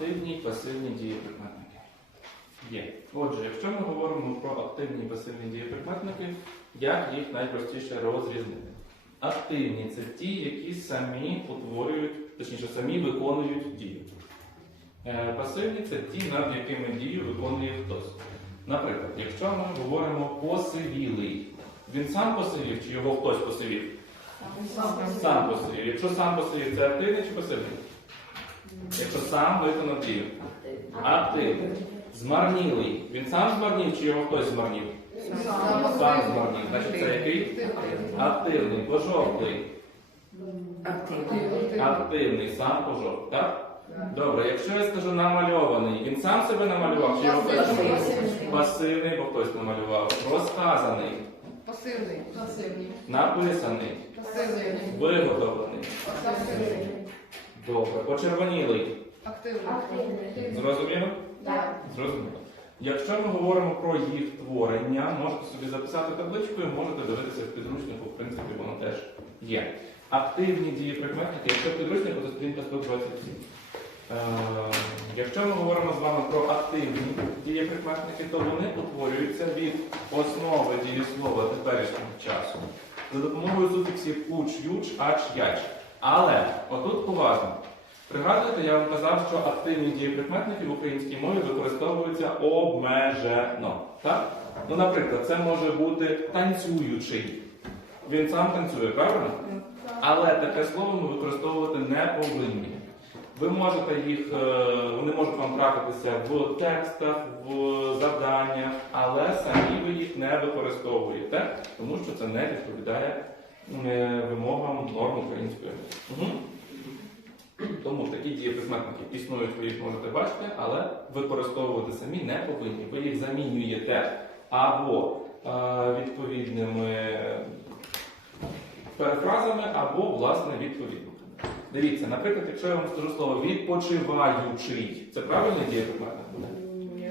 активні і пасивні дієприкметники? Є. Отже, якщо ми говоримо про активні і пасивні дієприкметники, як їх найпростіше розрізнити? Активні це ті, які самі утворюють, точніше, самі виконують дію. Е, Пасивні це ті, над якими дію виконує хтось. Наприклад, якщо ми говоримо посивілий, він сам посивів чи його хтось посивів? Сам посивів. Якщо сам посивів, це активний чи пасивний? Якщо сам виконав дію. Активний. Змарнілий. Він сам змарнів чи його хтось змарнів? Сам змарнів. Значить, це який? Активний. Пожовклий. Активний, сам пожовклий. Так? Добре, якщо я скажу намальований, він сам себе намалював чи його хтось? Пасивний, бо хтось намалював. Розказаний. Пасивний. Пасивний. Написаний. Пасивний. Виготовлений. Пасивний. Добре. Почервонілий. Активний. Зрозуміло? Зрозуміло. Якщо ми говоримо про їх творення, можете собі записати табличку і можете дивитися в підручнику, в принципі, воно теж є. Активні дієприкметники, якщо в підручнику, то сторінка 127. Е, якщо ми говоримо з вами про активні дієприкметники, то вони утворюються від основи дієслова теперішнього часу за допомогою суфіксів уч, юч, ач, яч. Але отут уважно. Пригадуєте, я вам казав, що активні дієприкметники в українській мові використовуються обмежено. Так? Ну, наприклад, це може бути танцюючий. Він сам танцює, правильно? Але таке слово ми використовувати не повинні. Ви можете їх, е, вони можуть вам трапитися в текстах, в завданнях, але самі ви їх не використовуєте, тому що це не відповідає вимогам норм української мови. Угу. Тому такі дієприкметники існують, ви їх можете бачити, але використовувати самі не повинні. Ви їх замінюєте або е, відповідними перефразами, або власне відповідниками. Дивіться, наприклад, якщо я вам скажу слово відпочиваючий, це правильний дієприкметник буде?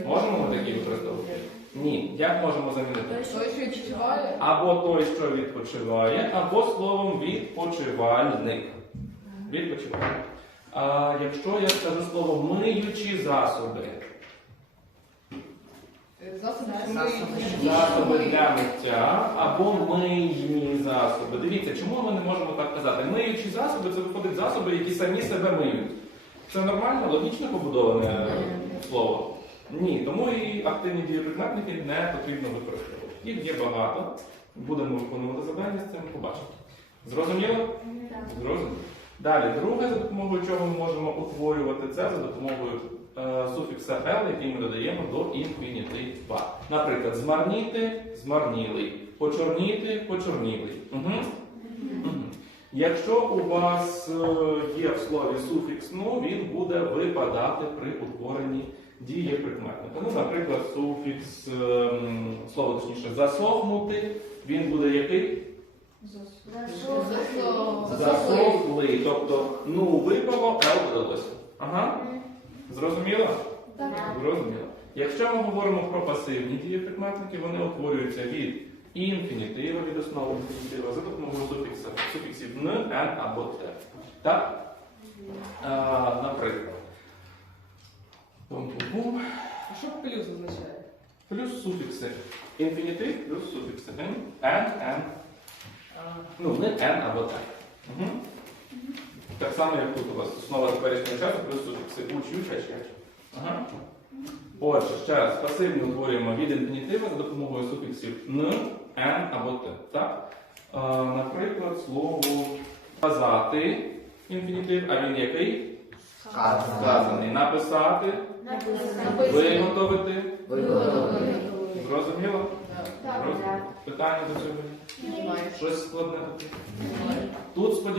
Можемо ми такі використовувати? Ні. Як можемо замінити? Той, що відчуває. Або той, що відпочиває, або словом відпочивальник. Відпочивальник. А якщо я скажу слово миючі засоби, Засоби. засоби для миття або мийні засоби. Дивіться, чому ми не можемо так казати? Миючі засоби це виходить засоби, які самі себе миють. Це нормально, логічно побудоване слово? Ні, тому і активні дієприкметники не потрібно використовувати. Їх є багато. Будемо виконувати завдання з цим, побачимо. Зрозуміло? Зрозуміло. Далі, друге, за допомогою чого ми можемо утворювати це за допомогою е, суфікса «л», який ми додаємо до інфінітива. Наприклад, змарніти змарнілий, почорніти почорнілий. Угу. Угу. Якщо у вас е, є в слові суфікс ну, він буде випадати при утворенні дієприкметника. Ну, наприклад, суфікс, ем, слово точніше, засохнути, він буде який? Засохлий. Тобто, ну випало, Л додалося. Ага. Зрозуміло? Зрозуміло. Якщо ми говоримо про пасивні дієприкметники, вони утворюються від інфінітива, від основи інфінітива, за допомогою суфікса, суфіксів н, н або т. Так? А, наприклад. Пум-пум-пум. А що плюс означає? Плюс суфікси. Інфінітив плюс суфікси. Н, н, н. Ну, не N або Т. Угу. Так само, як тут у вас основа теперішнього часу, плюс суфікси уч, юч, ач, яч. Ага. Отже, ще раз, пасивні утворюємо від інфінітива за допомогою суфіксів н, н або т. Так? Наприклад, слово сказати інфінітив, а він який? Сказаний. Написати, виготовити. Зрозуміло? Зрозуміло. Питання до цього? Щось складне таке? Тут сподіваюся.